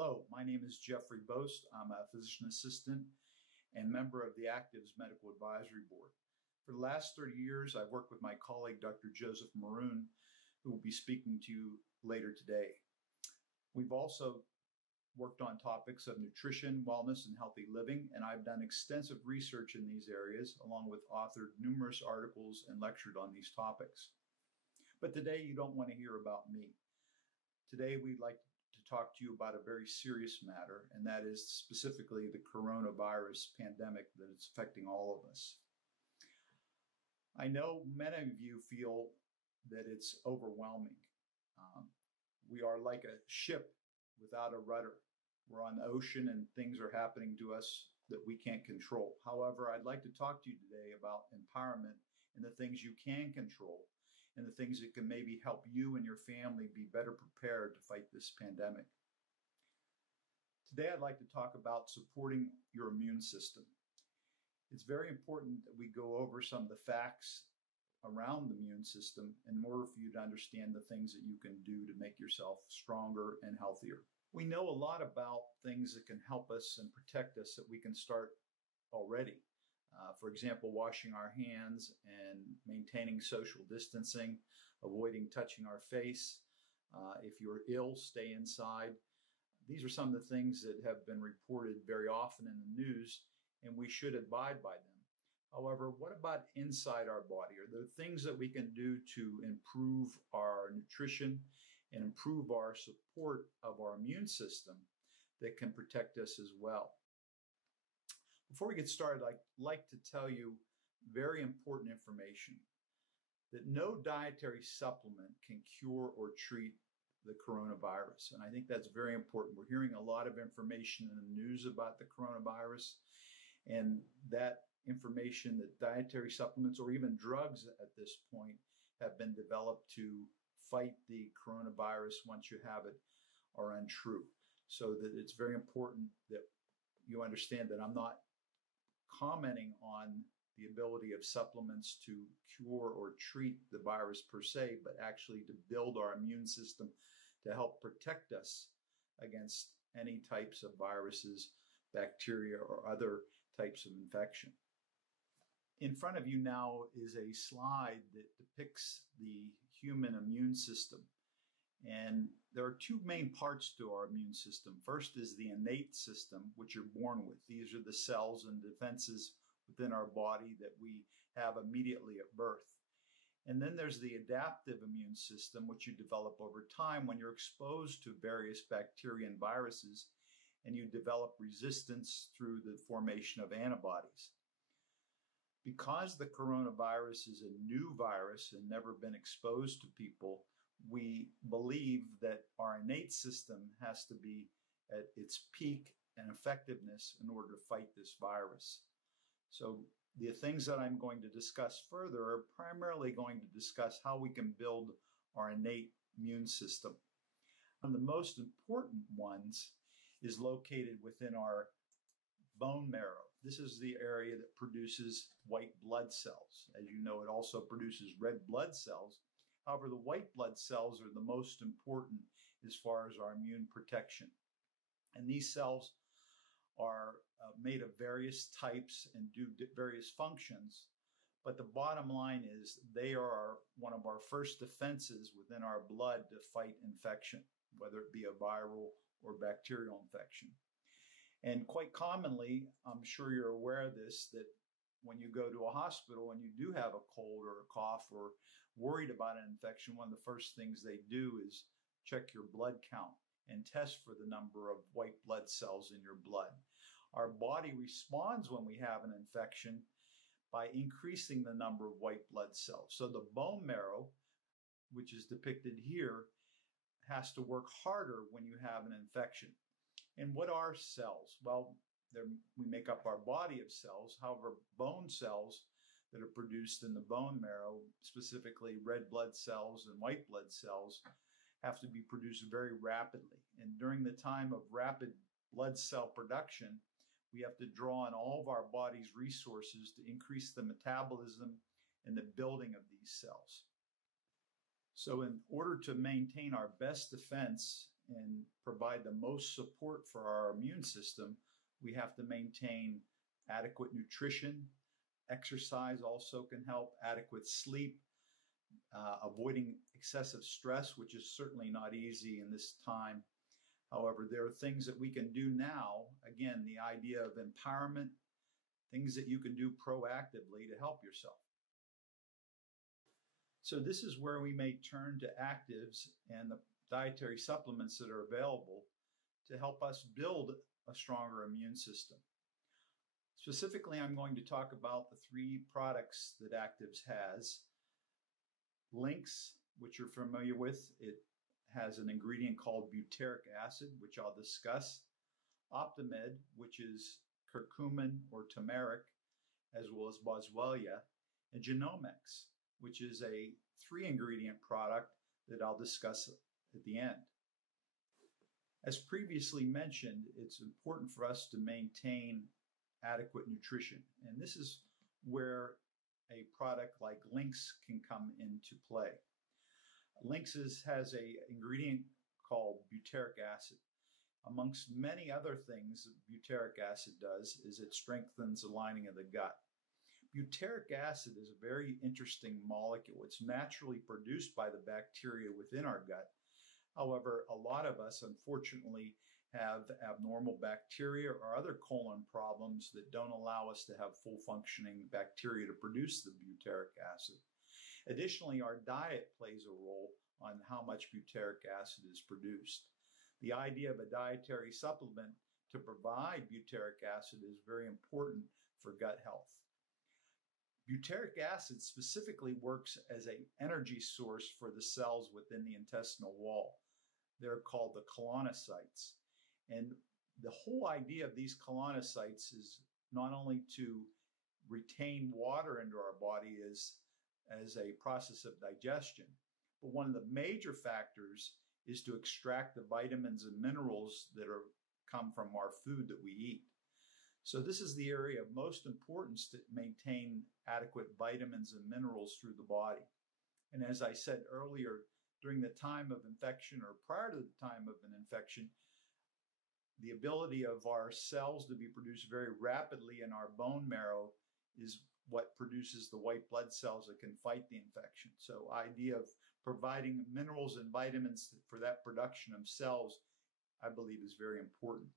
Hello, my name is Jeffrey Bost. I'm a physician assistant and member of the Actives Medical Advisory Board. For the last 30 years, I've worked with my colleague, Dr. Joseph Maroon, who will be speaking to you later today. We've also worked on topics of nutrition, wellness, and healthy living, and I've done extensive research in these areas, along with authored numerous articles and lectured on these topics. But today, you don't want to hear about me. Today, we'd like to talk to you about a very serious matter, and that is specifically the coronavirus pandemic that is affecting all of us. I know many of you feel that it's overwhelming. We are like a ship without a rudder. We're on the ocean and things are happening to us that we can't control. However, I'd like to talk to you today about empowerment and the things you can control and the things that can maybe help you and your family be better prepared to fight this pandemic. Today, I'd like to talk about supporting your immune system. It's very important that we go over some of the facts around the immune system in order for you to understand the things that you can do to make yourself stronger and healthier. We know a lot about things that can help us and protect us that we can start already. For example, washing our hands and maintaining social distancing, avoiding touching our face. If you're ill, stay inside. These are some of the things that have been reported very often in the news, and we should abide by them. However, what about inside our body? Are there things that we can do to improve our nutrition and improve our support of our immune system that can protect us as well? Before we get started, I'd like to tell you very important information that no dietary supplement can cure or treat the coronavirus. And I think that's very important. We're hearing a lot of information in the news about the coronavirus, and that information that dietary supplements or even drugs at this point have been developed to fight the coronavirus once you have it are untrue. So that it's very important that you understand that I'm not commenting on the ability of supplements to cure or treat the virus per se, but actually to build our immune system to help protect us against any types of viruses, bacteria, or other types of infection. In front of you now is a slide that depicts the human immune system. And there are two main parts to our immune system. First is the innate system, which you're born with. These are the cells and defenses within our body that we have immediately at birth. And then there's the adaptive immune system, which you develop over time when you're exposed to various bacteria and viruses, and you develop resistance through the formation of antibodies. Because the coronavirus is a new virus and never been exposed to people, we believe that our innate system has to be at its peak and effectiveness in order to fight this virus. So the things that I'm going to discuss further are primarily going to discuss how we can build our innate immune system. One of the most important ones is located within our bone marrow. This is the area that produces white blood cells. As you know, it also produces red blood cells. However, the white blood cells are the most important as far as our immune protection. And these cells are made of various types and do various functions. But the bottom line is they are one of our first defenses within our blood to fight infection, whether it be a viral or bacterial infection. And quite commonly, I'm sure you're aware of this, that when you go to a hospital and you do have a cold or a cough or worried about an infection, one of the first things they do is check your blood count and test for the number of white blood cells in your blood. Our body responds when we have an infection by increasing the number of white blood cells. So the bone marrow, which is depicted here, has to work harder when you have an infection. And what are cells? Well, we make up our body of cells. However, bone cells that are produced in the bone marrow, specifically red blood cells and white blood cells, have to be produced very rapidly. And during the time of rapid blood cell production, we have to draw on all of our body's resources to increase the metabolism and the building of these cells. So in order to maintain our best defense and provide the most support for our immune system, we have to maintain adequate nutrition. Exercise also can help, adequate sleep, avoiding excessive stress, which is certainly not easy in this time. However, there are things that we can do now. Again, the idea of empowerment, things that you can do proactively to help yourself. So this is where we may turn to actives and the dietary supplements that are available to help us build a stronger immune system. Specifically, I'm going to talk about the 3 products that Actives has. Lynx, which you're familiar with, it has an ingredient called butyric acid, which I'll discuss. Optimed, which is curcumin or turmeric, as well as boswellia. And Genomics, which is a 3-ingredient product that I'll discuss at the end. As previously mentioned, it's important for us to maintain adequate nutrition. And this is where a product like Lynx can come into play. Lynx has an ingredient called butyric acid. Amongst many other things that butyric acid does is it strengthens the lining of the gut. Butyric acid is a very interesting molecule. It's naturally produced by the bacteria within our gut. However, a lot of us, unfortunately, have abnormal bacteria or other colon problems that don't allow us to have full functioning bacteria to produce the butyric acid. Additionally, our diet plays a role on how much butyric acid is produced. The idea of a dietary supplement to provide butyric acid is very important for gut health. Butyric acid specifically works as an energy source for the cells within the intestinal wall. They're called the colonocytes. And the whole idea of these colonocytes is not only to retain water into our body as a process of digestion, but one of the major factors is to extract the vitamins and minerals that come from our food that we eat. So this is the area of most importance to maintain adequate vitamins and minerals through the body. And as I said earlier, during the time of infection or prior to the time of an infection, the ability of our cells to be produced very rapidly in our bone marrow is what produces the white blood cells that can fight the infection. So idea of providing minerals and vitamins for that production of cells, I believe, is very important.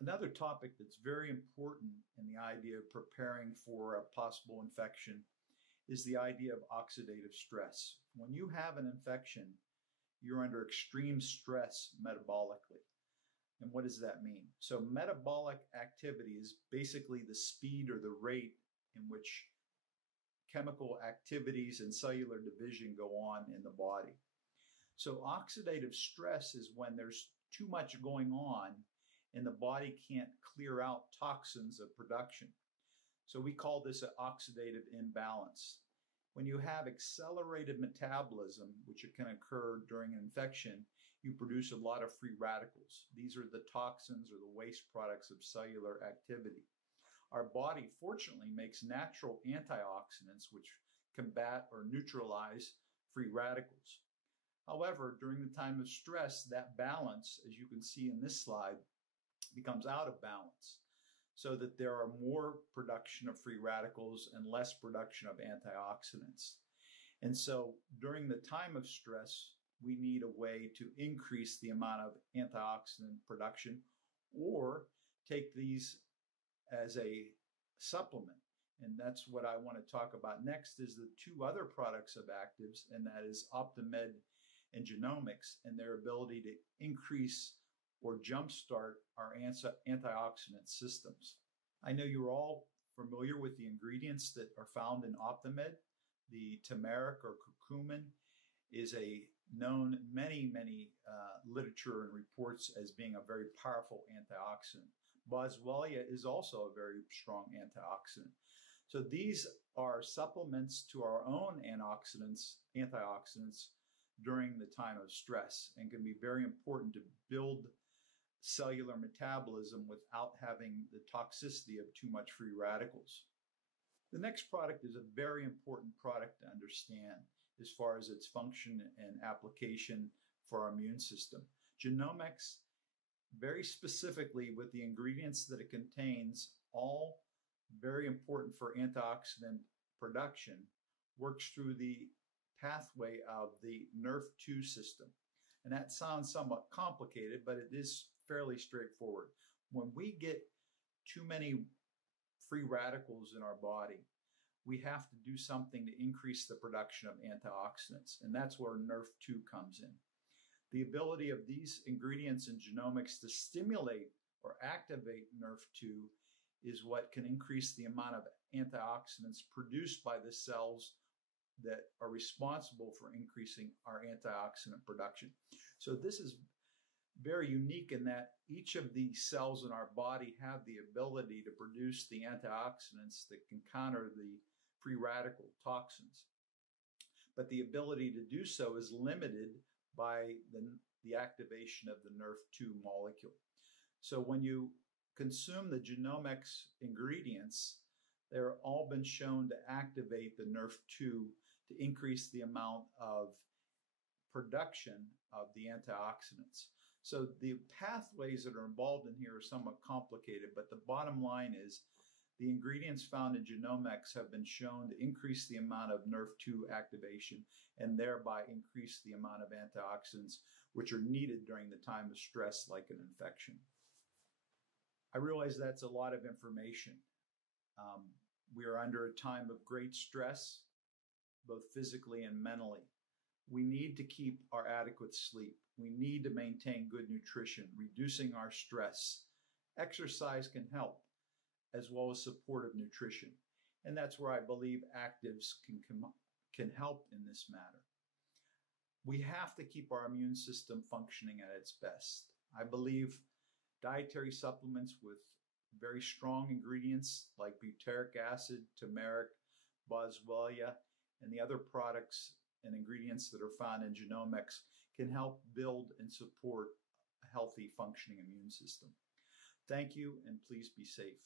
Another topic that's very important in the idea of preparing for a possible infection is the idea of oxidative stress. When you have an infection, you're under extreme stress metabolically. And what does that mean? So metabolic activity is basically the speed or the rate in which chemical activities and cellular division go on in the body. So oxidative stress is when there's too much going on and the body can't clear out toxins of production. So we call this an oxidative imbalance. When you have accelerated metabolism, which can occur during an infection, you produce a lot of free radicals. These are the toxins or the waste products of cellular activity. Our body, fortunately, makes natural antioxidants which combat or neutralize free radicals. However, during the time of stress, that balance, as you can see in this slide, becomes out of balance, so that there are more production of free radicals and less production of antioxidants. And so during the time of stress, we need a way to increase the amount of antioxidant production or take these as a supplement. And that's what I want to talk about next is the 2 other products of Actives, and that is Optimed and Genomics, and their ability to increase or jumpstart our antioxidant systems. I know you're all familiar with the ingredients that are found in Optimed. The turmeric or curcumin is a known many literature and reports as being a very powerful antioxidant. Boswellia is also a very strong antioxidant. So these are supplements to our own antioxidants during the time of stress and can be very important to build cellular metabolism without having the toxicity of too much free radicals. The next product is a very important product to understand as far as its function and application for our immune system. Genomics, very specifically with the ingredients that it contains, all very important for antioxidant production, works through the pathway of the NRF2 system. And that sounds somewhat complicated, but it is fairly straightforward. When we get too many free radicals in our body, we have to do something to increase the production of antioxidants, and that's where NRF2 comes in. The ability of these ingredients in genomics to stimulate or activate NRF2 is what can increase the amount of antioxidants produced by the cells that are responsible for increasing our antioxidant production. So this is very unique in that each of the cells in our body have the ability to produce the antioxidants that can counter the free radical toxins. But the ability to do so is limited by the activation of the NRF2 molecule. So when you consume the genomics ingredients, they're all been shown to activate the NRF2 to increase the amount of production of the antioxidants. So the pathways that are involved in here are somewhat complicated, but the bottom line is the ingredients found in genomics have been shown to increase the amount of NRF2 activation and thereby increase the amount of antioxidants which are needed during the time of stress like an infection. I realize that's a lot of information. We are under a time of great stress, both physically and mentally. We need to keep our adequate sleep. We need to maintain good nutrition, reducing our stress. Exercise can help, as well as supportive nutrition. And that's where I believe actives can help in this matter. We have to keep our immune system functioning at its best. I believe dietary supplements with very strong ingredients like butyric acid, turmeric, boswellia, and the other products and ingredients that are found in genomics can help build and support a healthy functioning immune system. Thank you, and please be safe.